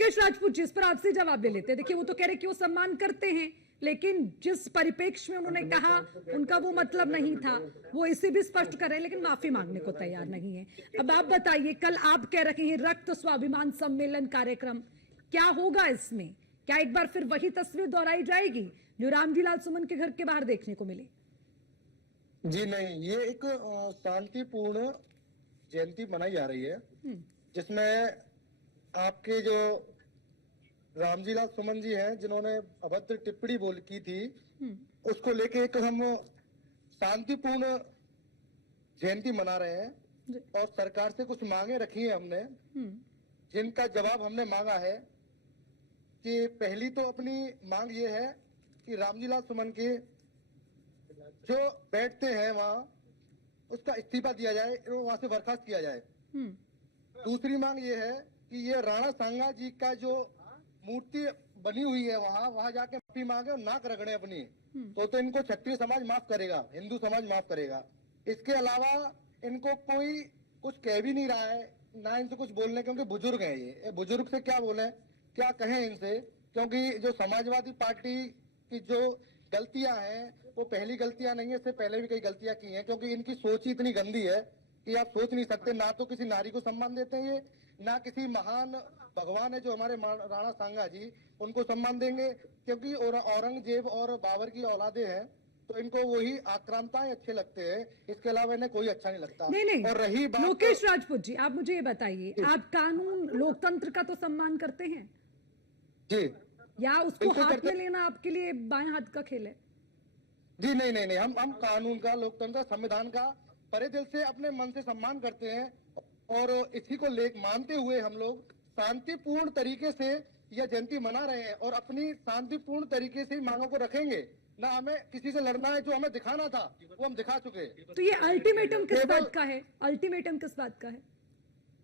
लोकेश राजपूत जी, इस पर आपसे जवाब दे लेते हैं। देखिए, वो तो कह रहे कि वो सम्मान करते हैं, लेकिन जिस परिप्रेक्ष्य में उन्होंने कहा उनका वो मतलब नहीं था, वो इसे भी स्पष्ट कर रहे हैं, लेकिन माफी मांगने को तैयार नहीं है। अब आप बताइए, कल आप कह रहे हैं रक्त स्वाभिमान सम्मेलन कार्यक्रम, क्या होगा इसमें? क्या एक बार फिर वही तस्वीर दोहराई जाएगी जो रामजी लाल सुमन के घर के बाहर देखने को मिली? जी नहीं, ये एक शांतिपूर्ण जयंती मनाई जा रही है, जिसमें आपके जो रामजी लाल सुमन जी हैं, जिन्होंने अभद्र टिप्पणी की थी, उसको लेके एक हम शांतिपूर्ण जयंती मना रहे हैं और सरकार से कुछ मांगे रखी है हमने, जिनका जवाब हमने मांगा है कि पहली तो अपनी मांग ये है कि रामजी लाल सुमन के जो बैठते हैं वहां, उसका इस्तीफा दिया जाए, वहां से बर्खास्त किया जाए। दूसरी मांग ये है कि ये राणा सांगा जी का जो मूर्ति बनी हुई है वहां जाके माफी मांगे और नाक रगड़े अपनी, तो इनको क्षत्रिय समाज माफ करेगा, हिंदू समाज माफ करेगा। इसके अलावा इनको कोई कुछ कह भी नहीं रहा है, ना इनसे कुछ बोलने, क्योंकि बुजुर्ग हैं ये बुजुर्ग से क्या बोले, क्या कहें इनसे, क्योंकि जो समाजवादी पार्टी की जो गलतियां हैं वो पहली गलतियां नहीं है, इससे पहले भी कई गलतियां की हैं, क्योंकि इनकी सोच ही इतनी गंदी है कि आप सोच नहीं सकते। ना तो किसी नारी को सम्मान देते हैं ये, ना किसी महान भगवान है जो हमारे राणा सांगा जी, उनको सम्मान देंगे, क्योंकि औरंगजेब और बाबर की औलादे हैं, तो इनको वही आक्रांताएं अच्छे लगते हैं, इसके अलावा इन्हें कोई अच्छा नहीं लगता। नहीं, और रही बात लोकेश राजपूत जी, आप मुझे ये बताइए, आप कानून लोकतंत्र का तो सम्मान करते हैं जी, या उसको हाथ में लेना आपके लिए बाएं हाथ का खेल है? जी नहीं, हम कानून का, लोकतंत्र, संविधान का परे दिल से अपने मन से सम्मान करते हैं, और इसी को मानते हुए हम लोग शांतिपूर्ण तरीके से यह जयंती मना रहे हैं और अपनी शांतिपूर्ण तरीके से मांगों को रखेंगे। ना हमें किसी से लड़ना है, जो हमें दिखाना था वो हम दिखा चुके हैं। तो ये अल्टीमेटम किस बात का है? अल्टीमेटम किस बात का है?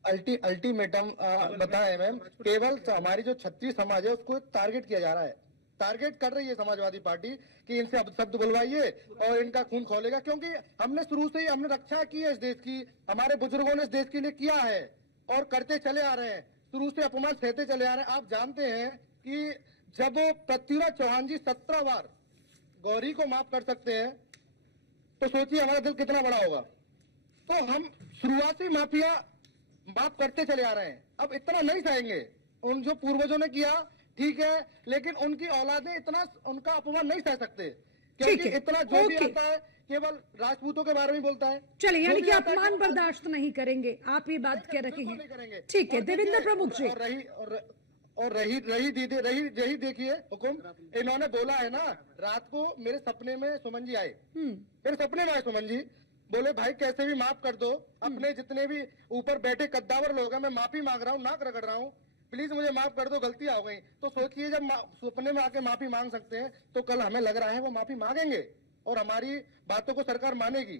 अल्टीमेटम बताएं मैम, केवल हमारी जो क्षत्रिय समाज है उसको टारगेट किया जा रहा है, टारगेट कर रही है समाजवादी पार्टी कि इनसे अब शब्द बुलवाइए और इनका खून खौलेगा, क्योंकि हमने शुरू से ही हमने रक्षा की है इस देश की, हमारे बुजुर्गों ने इस देश के लिए किया है और करते चले आ रहे हैं, शुरू से अपमान सहते चले आ रहे हैं। आप जानते हैं कि जब पृथ्वीराज चौहान जी 17 बार गौरी को माफ कर सकते हैं, तो सोचिए हमारा दिल कितना बड़ा होगा। तो हम शुरुआत से माफिया माफ करते चले आ रहे हैं, अब इतना नहीं सहेंगे। उन जो पूर्वजों ने किया ठीक है, लेकिन उनकी औलादें इतना उनका अपमान नहीं सह सकते, क्योंकि इतना जो भी आता है केवल राजपूतों के बारे में बोलता है। चलिए, यानी कि अपमान बर्दाश्त नहीं करेंगे, आप ये बात कह रहे हैं। ठीक है, देवेंद्र प्रमुख जी। और रही देखिए हुकुम, इन्होंने बोला है ना, रात को मेरे सपने में सुमन जी आए, मेरे सपने में आए सुमन जी, बोले भाई कैसे भी माफ कर दो, अपने जितने भी ऊपर बैठे कद्दावर लोग हैं, मैं माफी मांग रहा हूँ, नाक रगड़ रहा हूँ, प्लीज मुझे माफ कर दो, गलतियां हो गई। तो सोचिए, जब सपने में आके माफी मांग सकते हैं, तो कल हमें लग रहा है वो माफी मांगेंगे और हमारी बातों को सरकार मानेगी।